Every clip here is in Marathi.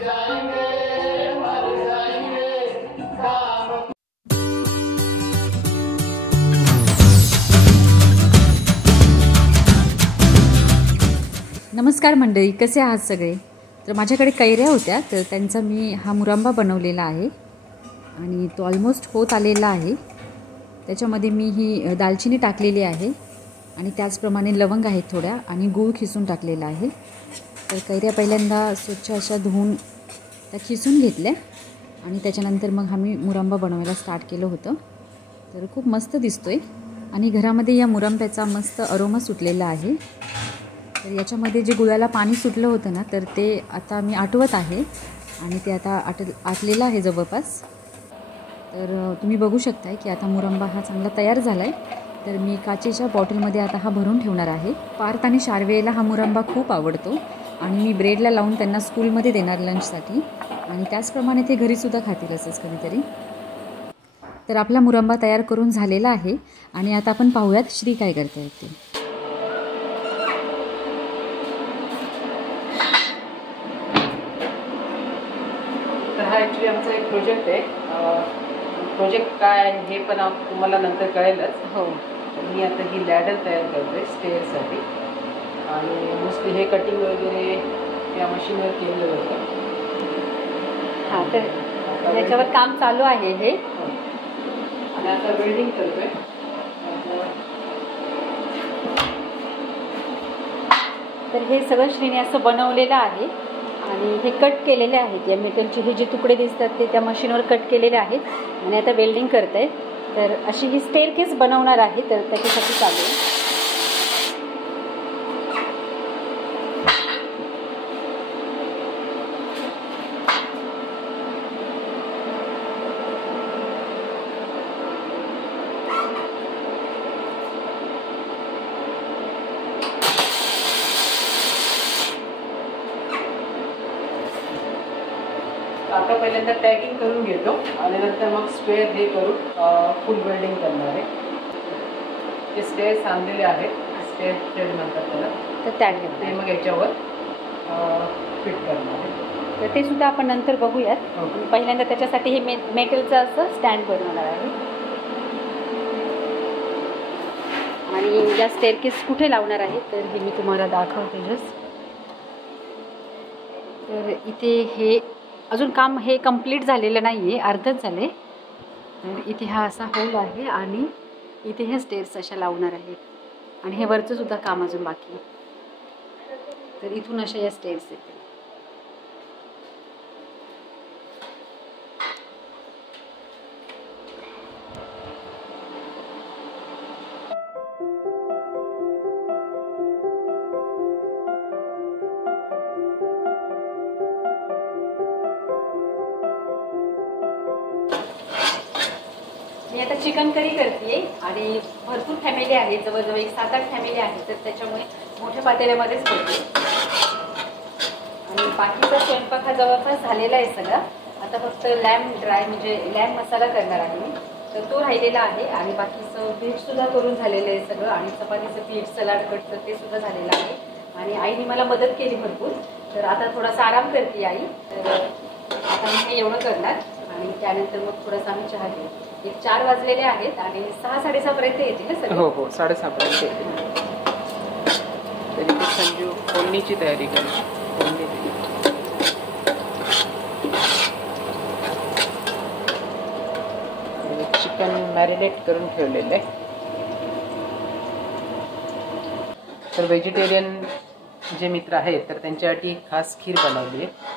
नमस्कार मंडळी, कसे आहात सगळे? तर माझ्याकडे कैऱ्या होत्या, तर त्यांचा मी हा मुरंबा बनवलेला आहे आणि तो ऑलमोस्ट होत आलेला आहे। त्याच्यामध्ये मी ही दालचिनी टाकलेली आहे आणि त्याचप्रमाणे लवंग आहेत थोड्या आणि गूळ खिसून टाकलेला आहे। तर कैऱ्या पहिल्यांदा स्वच्छ अशा धुवून त्या खिसून घेतल्या आणि त्याच्यानंतर मग आम्ही मुरंबा बनवायला स्टार्ट केलं होतं। तर खूप मस्त दिसतोय आणि घरामध्ये या मुरंब्याचा मस्त अरोमा सुटलेला आहे। तर याच्यामध्ये जे गुळाला पाणी सुटलं होतं ना, तर ते आता मी आटवत आहे आणि ते आता आटलेलं आहे जवळपास। तर तुम्ही बघू शकताय की आता मुरंबा हा चांगला तयार झाला आहे। तर मी काचेच्या बॉटलमध्ये आता हा भरून ठेवणार आहे। पार्थ आणि शार्वेला हा मुरंबा खूप आवडतो आणि मी ब्रेडला लावून त्यांना स्कूलमध्ये देणार लंचसाठी आणि त्याचप्रमाणे ते घरीसुद्धा खातील असंच कधीतरी। तर आपला मुरंबा तयार करून झालेला आहे आणि आता आपण पाहूयात श्री काय करता येते। हा ॲक्च्युली आमचा एक प्रोजेक्ट आहे। प्रोजेक्ट काय आहे हे पण तुम्हाला नंतर कळेलच। हो, मी आता ही लॅडर तयार करते स्टेअरसाठी आणि मोस्टली हे कटिंग वगैरे त्या मशीनवर केलेलं होतं। हां, तर याच्यावर काम चालू आहे हे आणि आता वेल्डिंग करतोय। तर हे सगळं श्रीने असं बनवलेलं आहे आणि हे कट केलेले आहेत। या मेटलचे हे जे तुकडे दिसतात ते त्या मशीनवर कट केलेले आहेत आणि आता वेल्डिंग करत आहे। तर अशी ही स्टेअरकेस बनवणार आहे, तर त्याच्यासाठी चालू आहे। आता पहिल्यांदा टॅगिंग करून घेतो आणि नंतर मग स्क्वेअर हे करून फुल वेल्डिंग करणार आहे। ते स्टेअर्स आणलेले आहेत, स्टेअर थ्रेड म्हणतात त्याला, तर ते मग याच्यावर फिट करणार आहे। तर ते सुद्धा आपण नंतर बघूयात। पहिल्यांदा त्याच्यासाठी हे मेटलचं असं स्टँड बनवणार आहे आणि या स्टेअरकेस कुठे लावणार आहे तर हे मी तुम्हाला दाखवते जस्ट। तर इथे हे अजून काम हे कंप्लीट झालेलं नाही आहे, अर्धच झाले। तर इथे हा असा होल आहे आणि इथे ह्या स्टेअर्स अशा लावणार आहेत आणि हे वरचं सुद्धा काम अजून बाकी आहे। तर इथून अशा या स्टेअर्स येतील। मी आता चिकन करी करते आणि भरपूर फॅमिली आहे, जवळजवळ एक 7-8 फॅमिली आहे, तर त्याच्यामुळे मोठ्या पातेल्यामध्येच करते आणि बाकीचा स्वयंपाक हा जवळपास झालेला आहे सगळा। आता फक्त लॅम्ब ड्राय म्हणजे लॅम्ब मसाला करणार आहे मी, तर तो राहिलेला आहे आणि बाकीचं पीठसुद्धा करून झालेलं आहे सगळं आणि चपातीचं पीठ, सलाड कटचं ते सुद्धा झालेलं आहे आणि आईने मला मदत केली भरपूर। तर आता थोडासा आराम करते आई। तर आता मी एवढं करणार आणि त्यानंतर मग थोडासा आम्ही चहा घेऊ। एक 4 वाजलेले आहेत आणि 6-6:30 पर्यंत येतील ना सगळे? हो हो, 6:30 पर्यंत येतील। तरी ते संजू फोडणीची तयारी करेल। चिकन मॅरिनेट करून ठेवलेलं आहे। तर व्हेजिटेरियन जे मित्र आहेत तर त्यांच्यासाठी खास खीर बनवली आहे।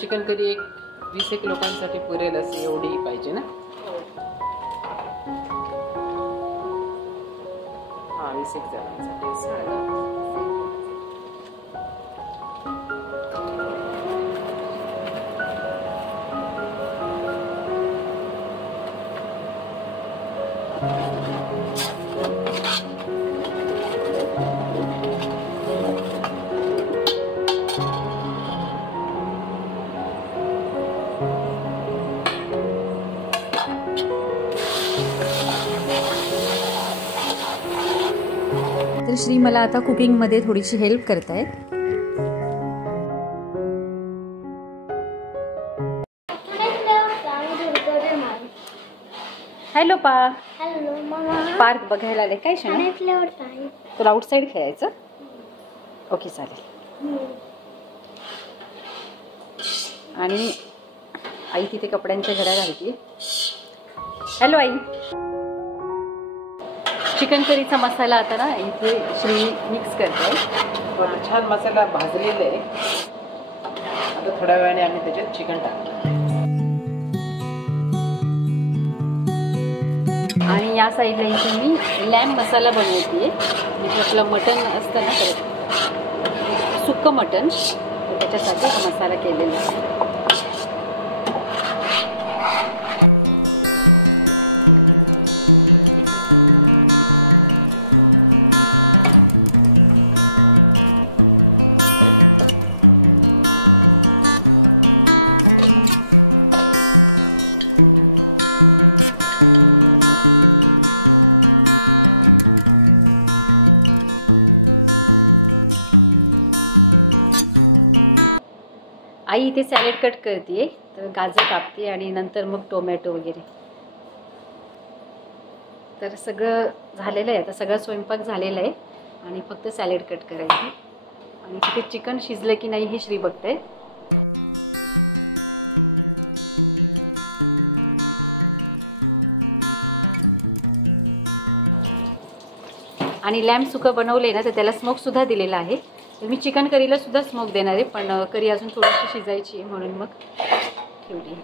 चिकन करी एक 20 लोकांसाठी पुरेल असे एवढी पाहिजे ना? हां, 20 जणांसाठी। श्री मला आता कुकिंगमध्ये थोडीशी हेल्प करत आहेत. हॅलो पा. Hello mamma. पार्क बघायला आले काय शना? तुला आउटसाईड खेळायचं? ओके चालेल. आणि आई तिथे कपड्यांच्या घड्या घालते. हॅलो आई. चिकन करीचा मसाला आता ना इथे श्री मिक्स करते. छान मसाला भाजलेला आहे. आता थोड्या वेळाने आम्ही त्याच्यात चिकन टाकतो. आणि या साईडला इथे मी लॅम्ब मसाला बनवते. म्हणजे आपलं मटण असतं ना तर सुक्कं मटण, त्याच्यासाठी हा मसाला केलेला आहे. आई इथे सॅलेड कट करते. तर गाजर कापते आणि नंतर मग टोमॅटो वगैरे. तर सगळं झालेलं आहे. आता सगळा स्वयंपाक झालेला आहे आणि फक्त सॅलेड कट करायची. आणि तिथे चिकन शिजलं की नाही हे श्री बघते. आणि लॅम्ब सुकं बनवले ना तर त्याला स्मोक सुद्धा दिलेला आहे. तर मी चिकन करीला सुद्धा स्मोक देणार आहे, पण करी अजून थोडीशी शिजायची आहे म्हणून मग ठेवली.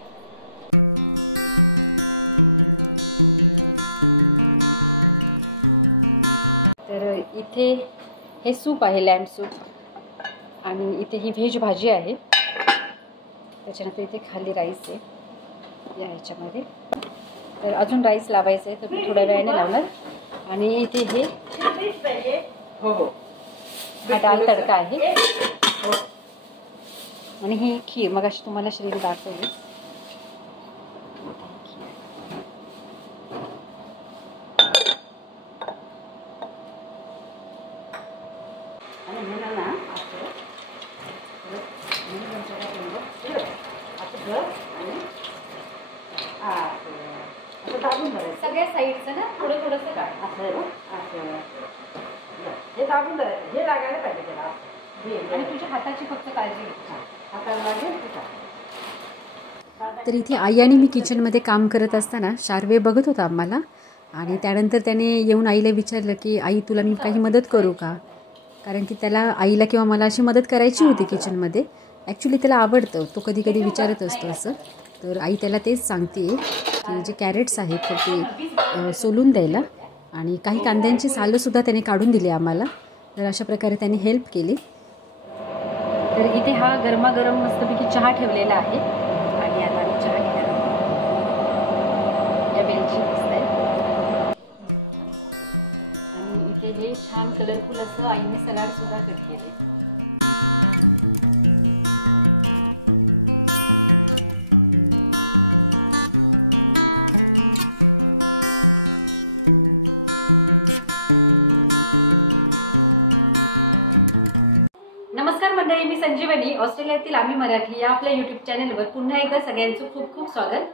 तर इथे हे सूप आहे, लॅम्ब सूप. आणि इथे ही व्हेज भाजी आहे. त्याच्यानंतर इथे खाली राईस आहे या ह्याच्यामध्ये. तर अजून राईस लावायचं आहे, तर मी थोड्या वेळाने लावणार. आणि इथे हे हो हो हा डाळ तडका आहे. आणि ही खीर मग अशी तुम्हाला श्रीने दाखवली. सगळ्या साईडचं ना थोडं थोडंसं काय हे दाबून हे लागायला पाहिजे त्याला. आणि तुझ्या हाताची फक्त काळजी घे. हाताला लागेल. तर इथे आई आणि मी किचनमध्ये काम करत असताना शार्वे बघत होता आम्हाला. आणि त्यानंतर त्याने येऊन आईला विचारलं की आई तुला मी काही मदत करू का, कारण की त्याला आईला किंवा मला अशी मदत करायची होती किचनमध्ये. ॲक्च्युली त्याला आवडतं, तो कधी कधी विचारत असतो असं. तर आई त्याला तेच सांगते की जे कॅरेट्स आहेत तर ते सोलून द्यायला. आणि काही कांद्यांची सालंसुद्धा त्याने काढून दिली आम्हाला. तर अशा प्रकारे त्याने हेल्प केली. तर इथे हा गरमागरम मस्तपैकी चहा ठेवलेला आहे. आणि आता आम्ही चहा घेणार या वेलची दिसत आहे. आणि इथे हे छान कलरफुल असं आईने सलाडसुद्धा कट केले. नमस्कार मंडळी, मी संजीवनी. ऑस्ट्रेलियातील आम्ही मराठी या आपल्या यूट्यूब चॅनलवर पुन्हा एकदा सगळ्यांचं खूप खूप स्वागत.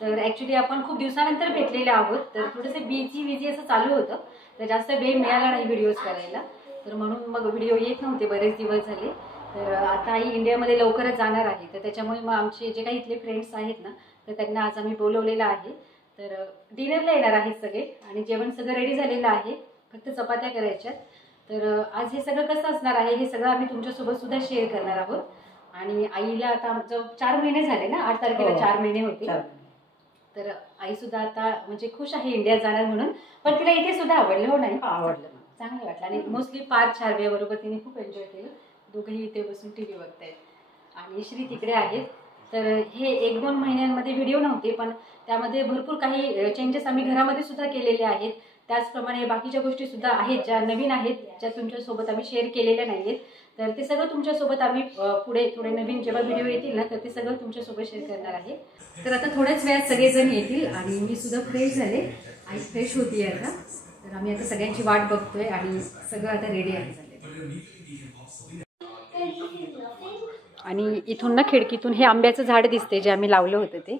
तर ॲक्च्युली आपण खूप दिवसानंतर भेटलेले आहोत. तर थोडंसं बिझी असं चालू होतं, तर जास्त वेळ मिळाला नाही व्हिडिओज करायला. तर म्हणून मग व्हिडिओ येत नव्हते बरेच दिवस झाले. तर आता आई इंडियामध्ये लवकरच जाणार आहे. तर त्याच्यामुळे मग आमचे जे काही इथले फ्रेंड्स आहेत ना, तर त्यांना आज आम्ही बोलवलेलं आहे. तर डिनरला येणार आहेत सगळे. आणि जेवण सगळं रेडी झालेलं आहे, फक्त चपात्या करायच्यात. तर आज हे सगळं कसं असणार आहे हे सगळं आम्ही तुमच्यासोबत सुद्धा शेअर करणार आहोत. आणि आईला आता आमचं 4 महिने झाले ना, 8 तारखेला 4 महिने होते. तर आई सुद्धा आता म्हणजे खुश आहे इंडियात जाणार म्हणून. पण तिला इथे सुद्धा आवडलं, हो नाही? आवडलं, चांगलं वाटलं. आणि मोस्टली पार्थ शार्वेबरोबर तिने खूप एन्जॉय केलं. दोघंही इथे बसून TV बघतायत. आणि श्री तिकडे आहेत. तर हे 1-2 महिन्यांमध्ये व्हिडिओ नव्हते, पण त्यामध्ये भरपूर काही चेंजेस आम्ही घरामध्ये सुद्धा केलेले आहेत. त्याचप्रमाणे बाकीच्या गोष्टी सुद्धा आहेत ज्या नवीन आहेत, ज्या तुमच्यासोबत आम्ही शेअर केलेल्या नाही आहेत. तर ते सगळं तुमच्यासोबत आम्ही पुढे थोडे नवीन जेव्हा व्हिडिओ येतील ना, तर ते सगळं तुमच्यासोबत शेअर करणार आहे. तर आता थोड्याच वेळात सगळेजण येतील. आणि मी सुद्धा फ्रेश झाले. आई फ्रेश होती आता. तर आम्ही आता सगळ्यांची वाट बघतोय आणि सगळं आता रेडी आहे. आणि इथून ना खिडकीतून हे आंब्याचं झाड दिसते जे आम्ही लावलं होतं ते.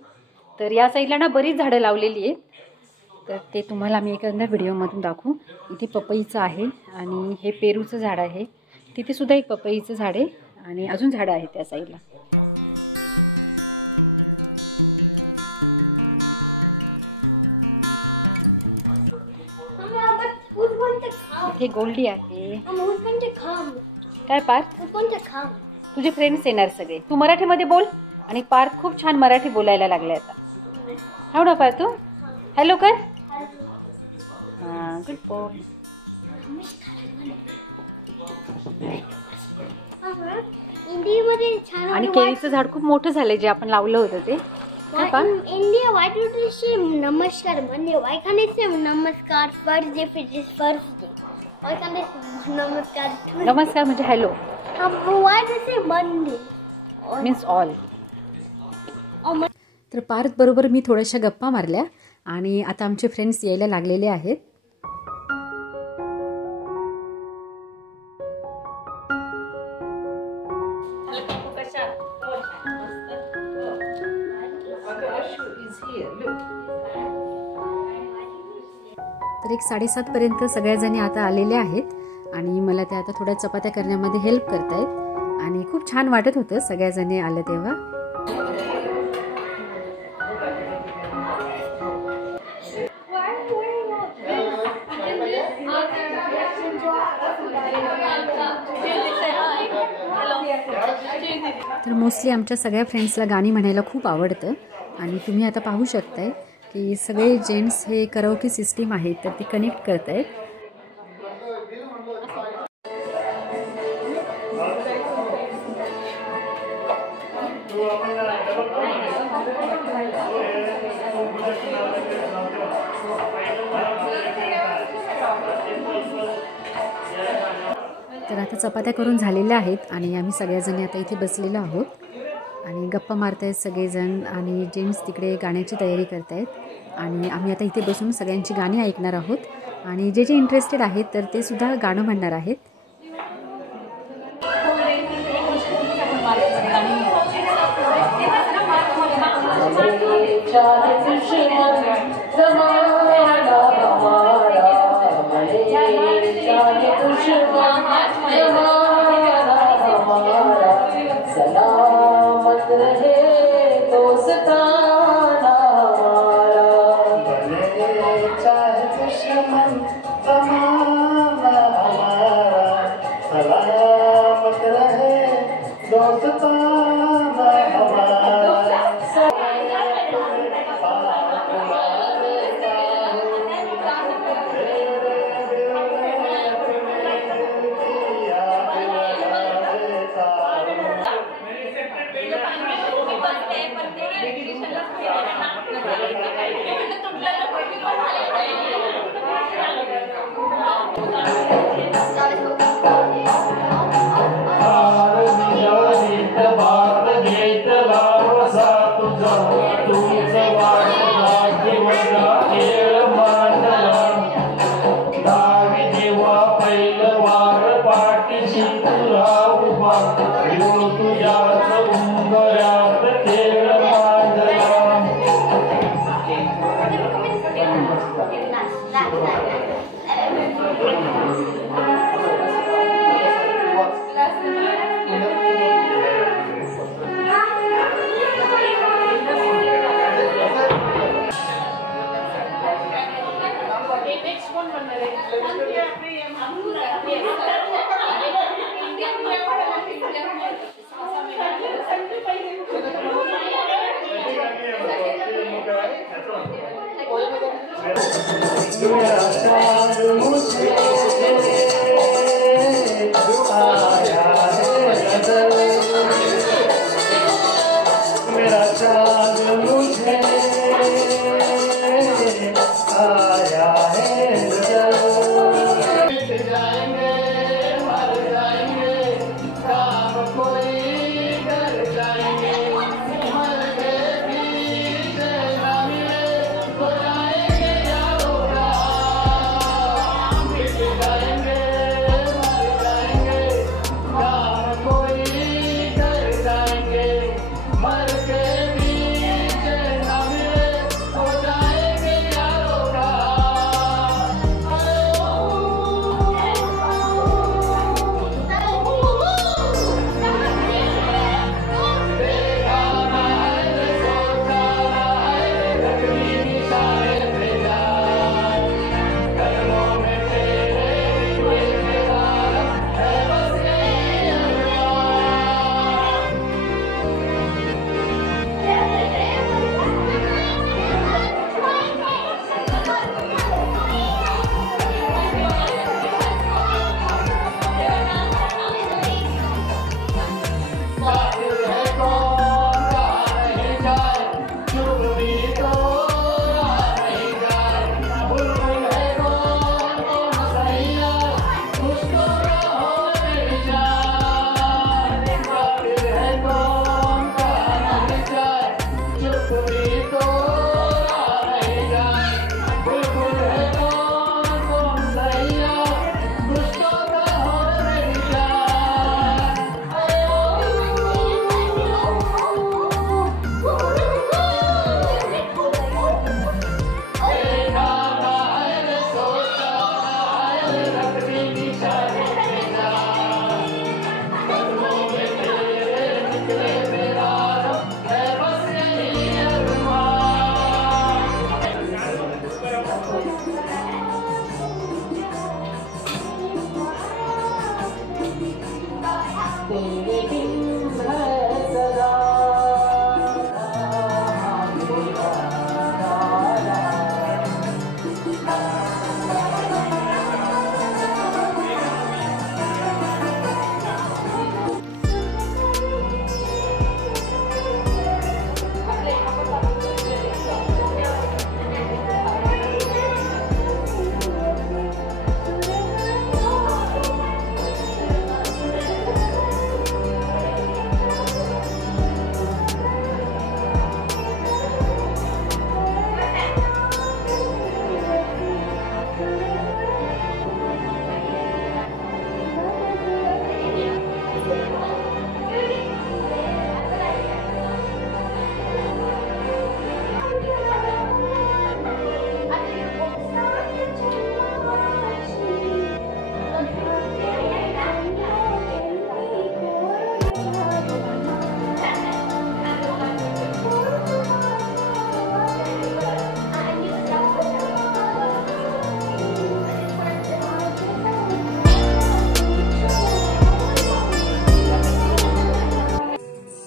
तर या साईडला ना बरीच झाडं लावलेली आहेत, तर ते तुम्हाला आम्ही एखाद्या व्हिडिओमधून दाखवू. इथे पपईचं आहे आणि हे पेरूचं झाड आहे. तिथे सुद्धा एक पपईचं झाड आहे आणि अजून झाडं आहेत त्या साईडला. इथे गोल्डी आहे. काय पार्थ, तुझे फ्रेंड्स येणार सगळे. तू मराठीमध्ये बोल. आणि पार्थ खूप छान मराठी बोलायला लागले आता. हो ना पार्थ, तू हॅलो कर. हां, गुड बॉय. आणि केळीचं झाड खूप मोठं झालंय जे आपण लावलं होतं ते. India, why do they say namaskar Monday? Why can't they say namaskar first day if it is first day? Why can't they say namaskar? नमस्कार म्हणजे hello. Why do they say Monday? Means all. तर पार्थ बरोबर मी थोड्याशा गप्पा मारल्या आणि आता आमचे फ्रेंड्स यायला लागलेले आहेत. तर एक 7:30 पर्यंत सगळ्याजणी आता आलेल्या आहेत आणि मला त्या आता थोड्या चपात्या करण्यामध्ये हेल्प करतायत आणि खूप छान वाटत होतं सगळ्याजणी आलं तेव्हा. तर मोस्टली आमच्या सगळ्या फ्रेंड्सला गाणी म्हणायला खूप आवडतं आणि तुम्ही आता पाहू शकताय की सगळे जेंट्स हे कराओके सिस्टीम आहे तर ती कनेक्ट करत आहेत. तर आता चपात्या करून झालेल्या आहेत आणि आम्ही सगळ्याजणी आता इथे बसलेलो आहोत आणि गप्पा मारतायत सगळेजण आणि जेंट्स तिकडे गाण्याची तयारी करतायत आणि आम्ही आता इथे बसून सगळ्यांची गाणी ऐकणार आहोत आणि जे जे इंटरेस्टेड आहेत तर ते सुद्धा गाणं म्हणणार आहेत.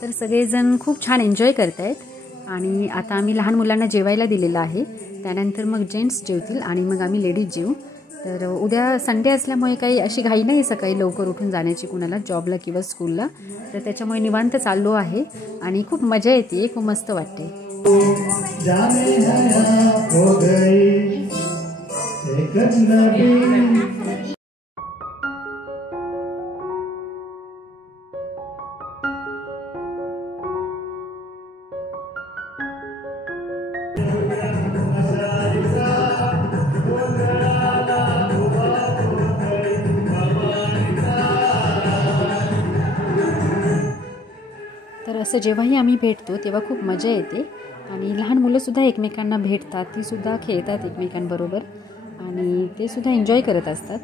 तर सगळेजण खूप छान एन्जॉय करत आहेत आणि आता आम्ही लहान मुलांना जेवायला दिलेलं आहे. त्यानंतर मग जेंट्स जेवतील आणि मग आम्ही लेडीज जेवू. तर उद्या संडे असल्यामुळे काही अशी घाई नाही सकाळी लवकर उठून जाण्याची कुणाला जॉबला किंवा स्कूलला. तर त्याच्यामुळे निवांत चाललो आहे आणि खूप मजा येते, खूप मस्त वाटते. तर असं जेव्हाही आम्ही भेटतो तेव्हा खूप मजा येते आणि लहान मुलंसुद्धा एकमेकांना भेटतात, तीसुद्धा खेळतात एकमेकांबरोबर आणि ते सुद्धा एन्जॉय करत असतात.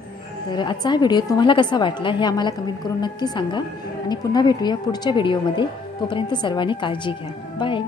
तर आजचा हा व्हिडिओ तुम्हाला कसा वाटला हे आम्हाला कमेंट करून नक्की सांगा आणि पुन्हा भेटूया पुढच्या व्हिडिओमध्ये. तोपर्यंत सर्वांनी काळजी घ्या. बाय.